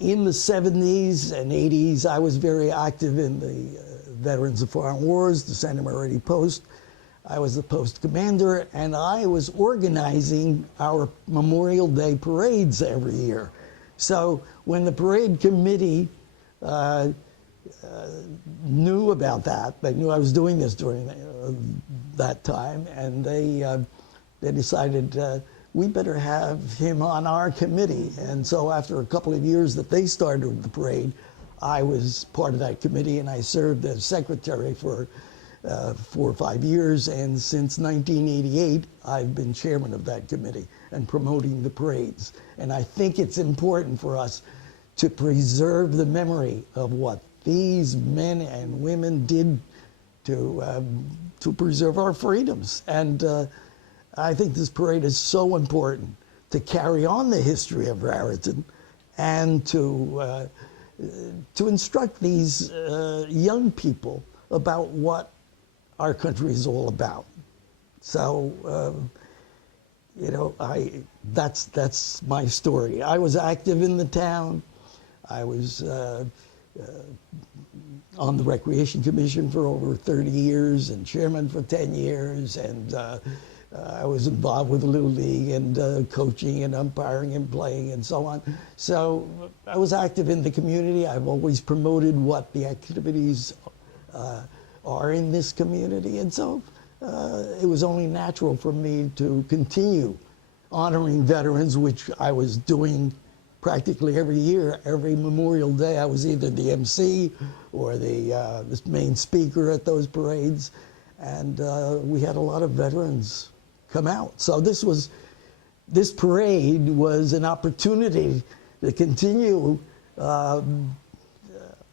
In the 70s and 80s, I was very active in the Veterans of Foreign Wars, the Santa Maria Post. I was the post commander, and I was organizing our Memorial Day parades every year. So when the parade committee knew about that, they knew I was doing this during that time, and they decided we better have him on our committee. And so after a couple of years that they started the parade, I was part of that committee, and I served as secretary for 4 or 5 years, and since 1988, I've been chairman of that committee and promoting the parades. And I think it's important for us to preserve the memory of what these men and women did to preserve our freedoms. And I think this parade is so important to carry on the history of Raritan and to instruct these young people about what our country is all about. So, you know, that's my story. I was active in the town. I was on the Recreation Commission for over 30 years and chairman for 10 years. And I was involved with the Little League and coaching and umpiring and playing and so on. So I was active in the community. I've always promoted what the activities are in this community. And so it was only natural for me to continue honoring veterans, which I was doing practically every year. Every Memorial Day, I was either the MC or the main speaker at those parades. And we had a lot of veterans come out. So this parade was an opportunity to continue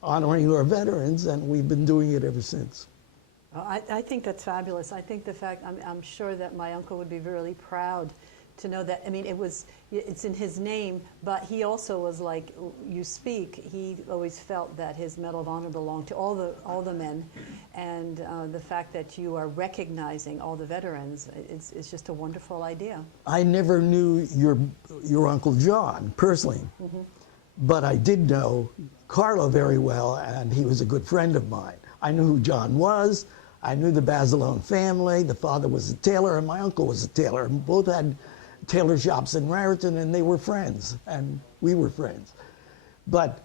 honoring our veterans, and we've been doing it ever since. I think that's fabulous. I think the fact, I'm sure that my uncle would be really proud to know that. I mean, it's in his name, but he also was like, you speak, he always felt that his Medal of Honor belonged to all the men, and the fact that you are recognizing all the veterans, it's just a wonderful idea. I never knew your Uncle John personally, but I did know Carlo very well, and he was a good friend of mine. I knew who John was. I knew the Basilone family. The father was a tailor, and my uncle was a tailor. And both had tailor shops in Raritan, and they were friends, and we were friends. But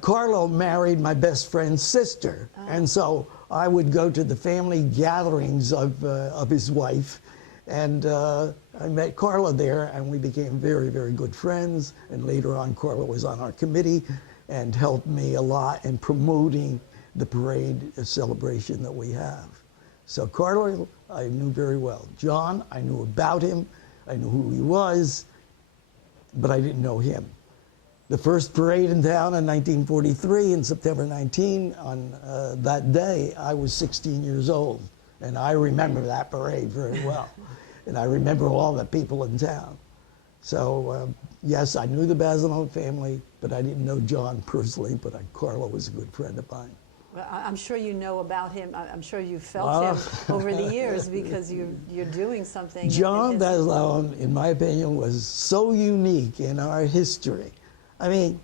Carlo married my best friend's sister, and so I would go to the family gatherings of his wife, and I met Carlo there, and we became very, very good friends. And later on, Carlo was on our committee and helped me a lot in promoting the parade celebration that we have. So Carlo, I knew very well. John, I knew about him. I knew who he was, but I didn't know him. The first parade in town in 1943, in September 19, on that day, I was 16 years old. And I remember that parade very well. And I remember all the people in town. So, yes, I knew the Basilone family, but I didn't know John personally, but Carlo was a good friend of mine. Well, I'm sure you know about him. I'm sure you felt him over the years because you're doing something. John Basilone, in my opinion, was so unique in our history. I mean,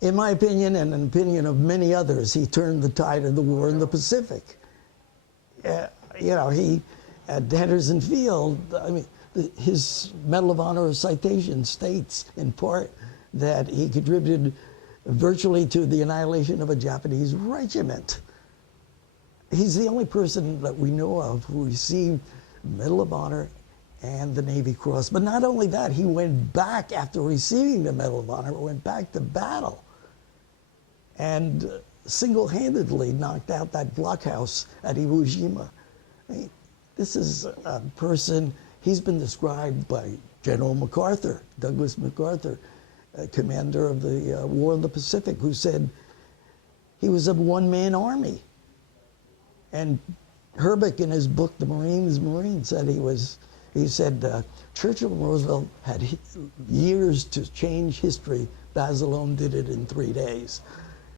in my opinion, and in the opinion of many others, he turned the tide of the war in the Pacific. You know, he, at Henderson Field, I mean, his Medal of Honor citation states, in part, that he contributed virtually to the annihilation of a Japanese regiment. He's the only person that we know of who received Medal of Honor and the Navy Cross. But not only that, he went back after receiving the Medal of Honor, went back to battle and single-handedly knocked out that blockhouse at Iwo Jima. I mean, this is a person, he's been described by General MacArthur, Douglas MacArthur, commander of the War in the Pacific, who said he was a one-man army. And Herbeck, in his book, The Marine's Marine, said he said Churchill and Roosevelt had years to change history. Basilone did it in 3 days.